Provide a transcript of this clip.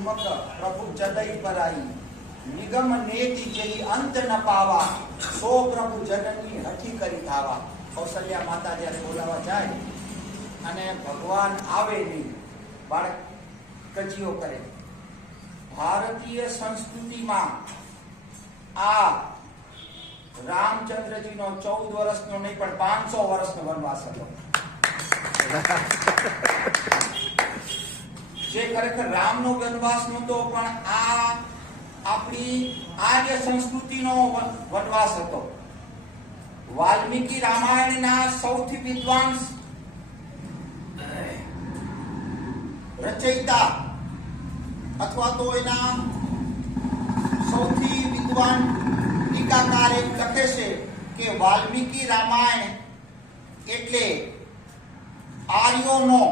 ठुमक प्रभु जदई पराई निगम नेति जई अंत न पावा सो प्रभु जननी हठी करी धावा। कौशल्या माता જ્યારે બોલાવા જાય અને ભગવાન આવે નહીં, બાળક કજીઓ કરે। ભારતીય સંસ્કૃતિમાં આ રામચંદ્રજીનો 14 વર્ષનો નહીં પણ 500 વર્ષનો વનવાસ હતો, જે ખરેખર રામનો વનવાસ નહોતો પણ આ આપણી આર્ય સંસ્કૃતિનો વનવાસ હતો। વાલ્મીકી રામાયણના સૌથી વિદ્વાન રચયિતા અથવા તો એના સૌથી વિદ્વાન ટીકાકાર એમ લખે છે કે વાલ્મીકી રામાયણ એટલે આર્યોનો